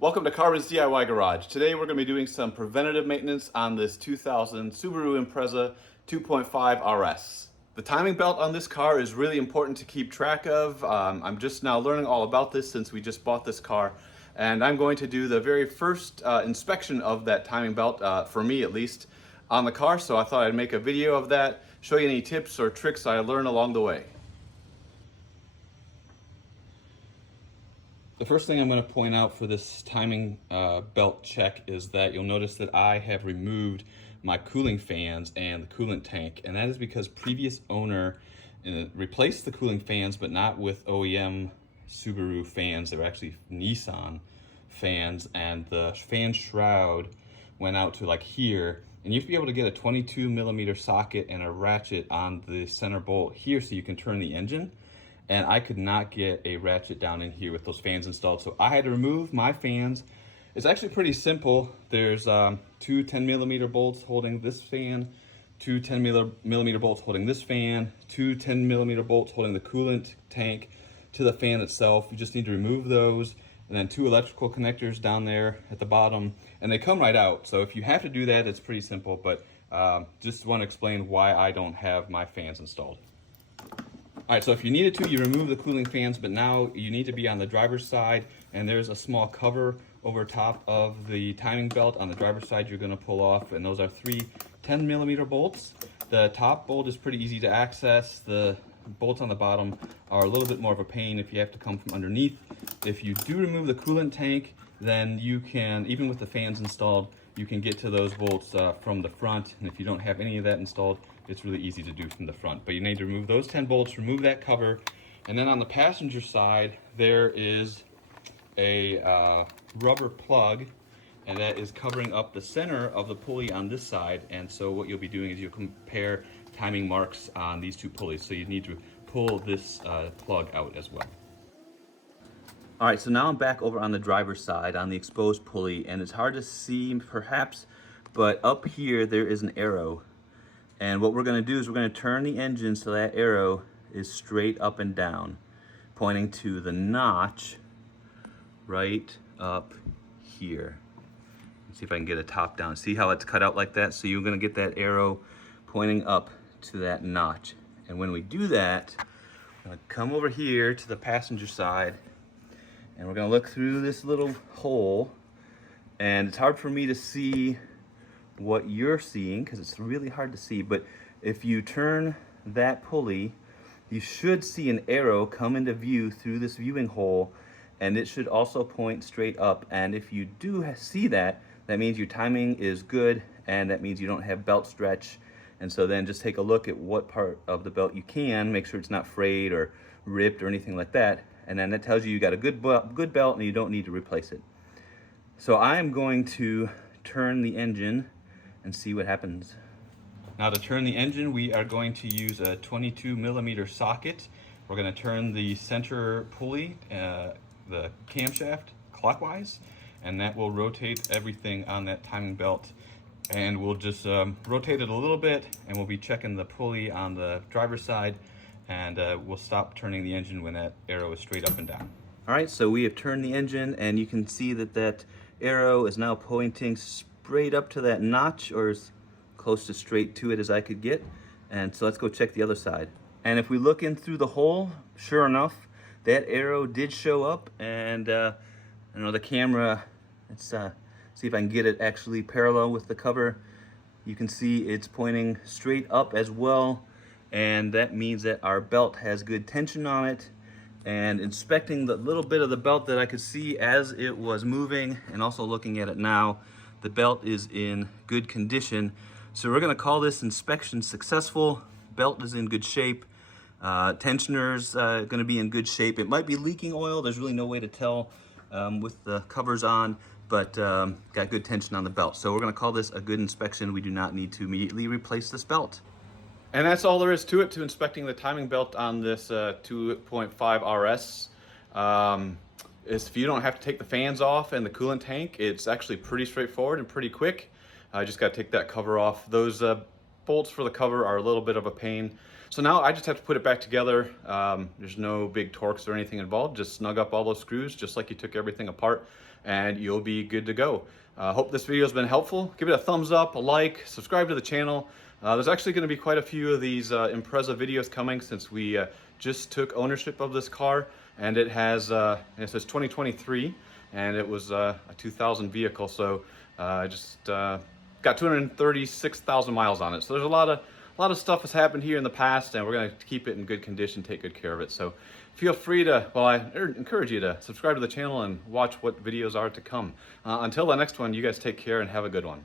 Welcome to Carbon's DIY Garage. Today we're going to be doing some preventative maintenance on this 2000 Subaru Impreza 2.5 RS. The timing belt on this car is really important to keep track of. I'm just now learning all about this since we just bought this car, and I'm going to do the very first inspection of that timing belt, for me at least, on the car. So I thought I'd make a video of that, show you any tips or tricks I learned along the way. The first thing I'm going to point out for this timing belt check is that you'll notice that I have removed my cooling fans and the coolant tank, and that is because previous owner replaced the cooling fans, but not with OEM Subaru fans. They were actually Nissan fans, and the fan shroud went out to like here, and you have to be able to get a 22mm socket and a ratchet on the center bolt here so you can turn the engine. And I could not get a ratchet down in here with those fans installed, so I had to remove my fans. It's actually pretty simple. There's two 10mm bolts holding this fan, two 10mm bolts holding this fan, two 10mm bolts holding the coolant tank to the fan itself. You just need to remove those, and then two electrical connectors down there at the bottom, and they come right out. So if you have to do that, it's pretty simple, but just want to explain why I don't have my fans installed. All right, so if you needed to, you remove the cooling fans, but now you need to be on the driver's side, and there's a small cover over top of the timing belt. On the driver's side, you're gonna pull off, and those are three 10mm bolts. The top bolt is pretty easy to access. The bolts on the bottom are a little bit more of a pain if you have to come from underneath. If you do remove the coolant tank, then you can, even with the fans installed, you can get to those bolts from the front, and if you don't have any of that installed, it's really easy to do from the front. But you need to remove those 10 bolts, remove that cover, and then on the passenger side, there is a rubber plug, and that is covering up the center of the pulley on this side. And so what you'll be doing is you'll compare timing marks on these two pulleys. So you need to pull this plug out as well. All right, so now I'm back over on the driver's side on the exposed pulley, and it's hard to see perhaps, but up here there is an arrow. And what we're gonna do is we're gonna turn the engine so that arrow is straight up and down, pointing to the notch right up here. Let's see if I can get a top down. See how it's cut out like that? So you're gonna get that arrow pointing up to that notch. And when we do that, I'm gonna come over here to the passenger side, and we're gonna look through this little hole. And it's hard for me to see what you're seeing because it's really hard to see, but if you turn that pulley, you should see an arrow come into view through this viewing hole, and it should also point straight up. And if you do see that, that means your timing is good, and that means you don't have belt stretch. And so then just take a look at what part of the belt you can, make sure it's not frayed or ripped or anything like that, and then that tells you got a good belt and you don't need to replace it. So I am going to turn the engine and see what happens. Now to turn the engine, we are going to use a 22mm socket. We're going to turn the center pulley, the camshaft, clockwise, and that will rotate everything on that timing belt. And we'll just rotate it a little bit, and we'll be checking the pulley on the driver's side, and we'll stop turning the engine when that arrow is straight up and down. All right, so we have turned the engine, and you can see that that arrow is now pointing straight up to that notch, or as close to straight to it as I could get. And so let's go check the other side. And if we look in through the hole, sure enough, that arrow did show up. And I know the camera, let's see if I can get it actually parallel with the cover. You can see it's pointing straight up as well, and that means that our belt has good tension on it. And inspecting the little bit of the belt that I could see as it was moving, and also looking at it now, the belt is in good condition. So we're gonna call this inspection successful. Belt is in good shape. Tensioner's gonna be in good shape. It might be leaking oil. There's really no way to tell with the covers on, but got good tension on the belt. So we're gonna call this a good inspection. We do not need to immediately replace this belt. And that's all there is to it, to inspecting the timing belt on this 2.5 RS. If you don't have to take the fans off and the coolant tank, it's actually pretty straightforward and pretty quick. I just got to take that cover off. Those bolts for the cover are a little bit of a pain. So now I just have to put it back together. There's no big torques or anything involved. Just snug up all those screws just like you took everything apart, and you'll be good to go. Hope this video has been helpful. Give it a thumbs up, a like, subscribe to the channel. There's actually going to be quite a few of these Impreza videos coming since we just took ownership of this car, and it has it says 2023, and it was a 2000 vehicle, so I just got 236,000 miles on it. So there's a lot of stuff has happened here in the past, and we're going to keep it in good condition, take good care of it. So feel free to, well, I encourage you to subscribe to the channel and watch what videos are to come. Until the next one, you guys take care and have a good one.